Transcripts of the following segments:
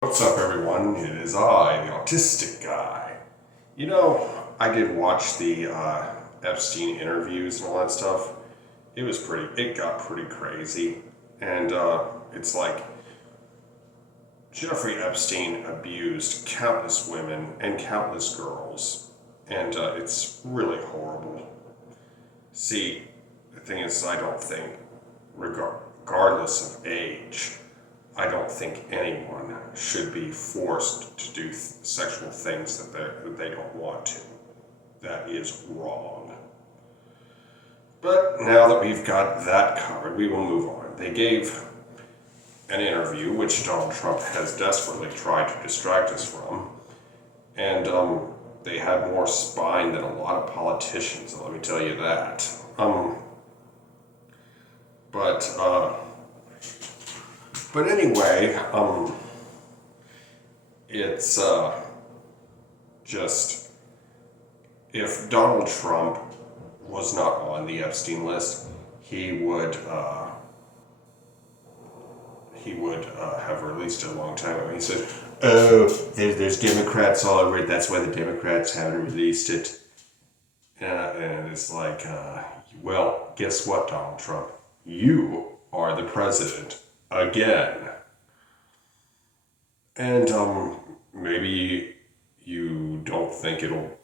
What's up, everyone? It is I, the autistic guy. You know, I did watch the Epstein interviews and all that stuff. It got pretty crazy. And it's like Jeffrey Epstein abused countless women and countless girls. And it's really horrible. See, the thing is, I don't think, regardless of age, I don't think anyone should be forced to do sexual things that they don't want to. That is wrong. But now that we've got that covered, we will move on. They gave an interview, which Donald Trump has desperately tried to distract us from, and they had more spine than a lot of politicians, let me tell you that. But anyway, it's just if Donald Trump was not on the Epstein list, he would have released it a long time ago. He said, "Oh, there's Democrats all over it. That's why the Democrats haven't released it." And it's like, well, guess what, Donald Trump? You are the president again. And maybe you don't think it'll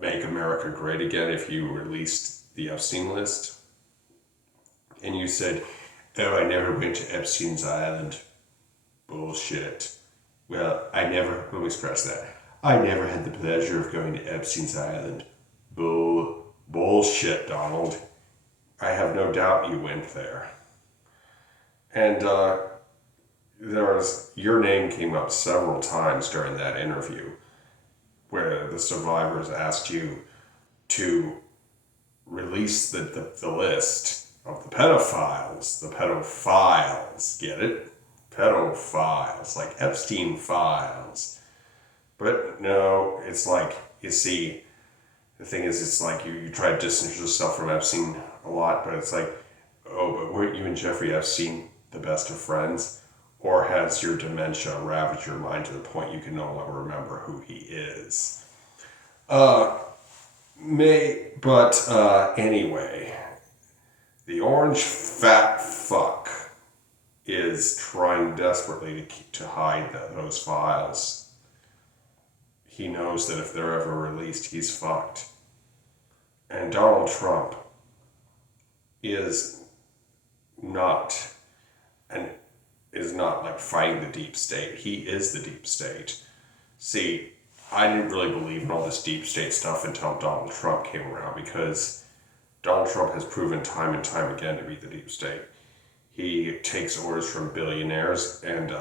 make America great again if you released the Epstein list. And you said, "Oh, I never went to Epstein's Island." Bullshit. Well, let me scratch that. I never had the pleasure of going to Epstein's Island. Bullshit, Donald. I have no doubt you went there. And your name came up several times during that interview where the survivors asked you to release the list of the pedophiles. The pedophiles, get it? Pedophiles, like Epstein files. But no, it's like, you see, the thing is, it's like you try to distance yourself from Epstein a lot, but it's like, oh, but weren't you and Jeffrey Epstein the best of friends? Or has your dementia ravaged your mind to the point you can no longer remember who he is? Anyway, the orange fat fuck is trying desperately to hide those files. He knows that if they're ever released, he's fucked. And Donald Trump is not like fighting the deep state. He is the deep state. See, I didn't really believe in all this deep state stuff until Donald Trump came around, because Donald Trump has proven time and time again to be the deep state. He takes orders from billionaires, and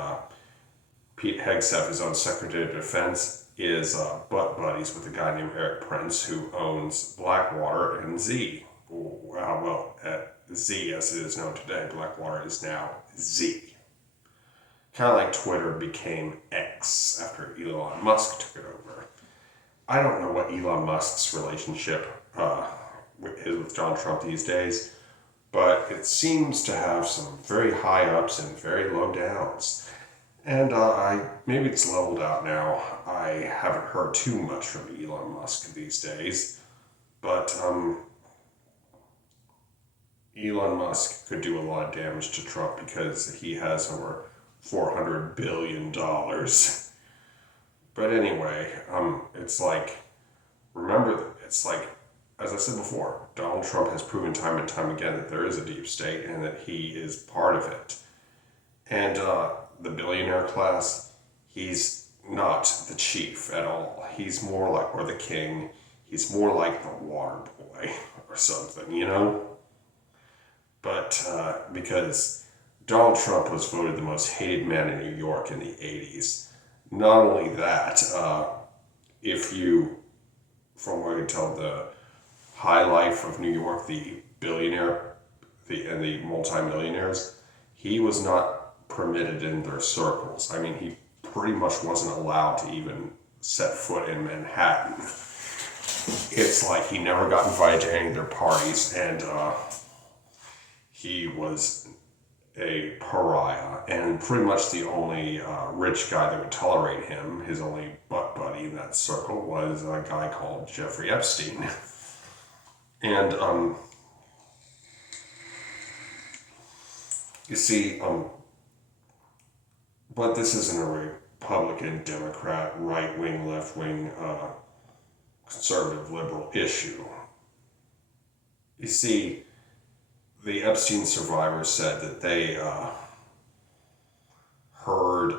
Pete Hegseth, his own Secretary of Defense, is butt buddies with a guy named Eric Prince, who owns Blackwater and Z. Z as it is known today. Blackwater is now Z. Kind of like Twitter became X after Elon Musk took it over. I don't know what Elon Musk's relationship is with Donald Trump these days, but it seems to have some very high ups and very low downs. And maybe it's leveled out now. I haven't heard too much from Elon Musk these days, but Elon Musk could do a lot of damage to Trump because he has over $400 billion. But anyway, it's like, it's like, as I said before, Donald Trump has proven time and time again that there is a deep state and that he is part of it. And the billionaire class, he's not the chief at all. He's more like, or the king, he's more like the water boy or something, you know? But because Donald Trump was voted the most hated man in New York in the 80s. Not only that, from what I can tell, the high life of New York, the billionaire and the multimillionaires, he was not permitted in their circles. I mean, he pretty much wasn't allowed to even set foot in Manhattan. It's like he never got invited to any of their parties, and he was a pariah, and pretty much the only rich guy that would tolerate him, his only butt buddy in that circle, was a guy called Jeffrey Epstein. And you see, but this isn't a Republican, Democrat, right-wing, left-wing, conservative, liberal issue. You see, the Epstein survivors said that they heard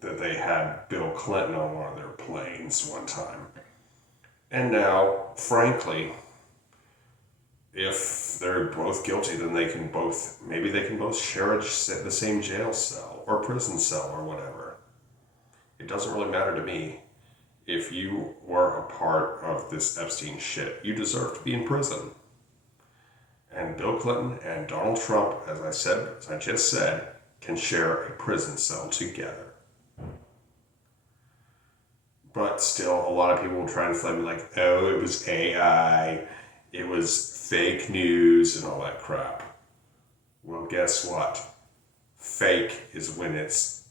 that they had Bill Clinton on one of their planes one time. And now, frankly, if they're both guilty, then maybe they can both share the same jail cell or prison cell or whatever. It doesn't really matter to me. If you were a part of this Epstein shit, you deserve to be in prison. And Bill Clinton and Donald Trump, as I just said, can share a prison cell together. But still, a lot of people will try to flame me like, oh, it was AI, it was fake news and all that crap. Well, guess what? Fake is when it's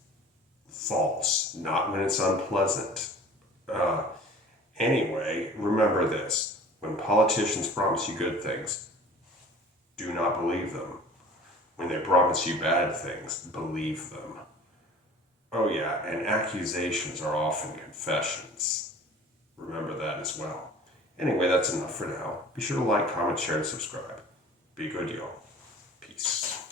false, not when it's unpleasant. Anyway, remember this. When politicians promise you good things, do not believe them. When they promise you bad things, believe them. Oh yeah, and accusations are often confessions. Remember that as well. Anyway, that's enough for now. Be sure to like, comment, share, and subscribe. Be good, y'all. Peace.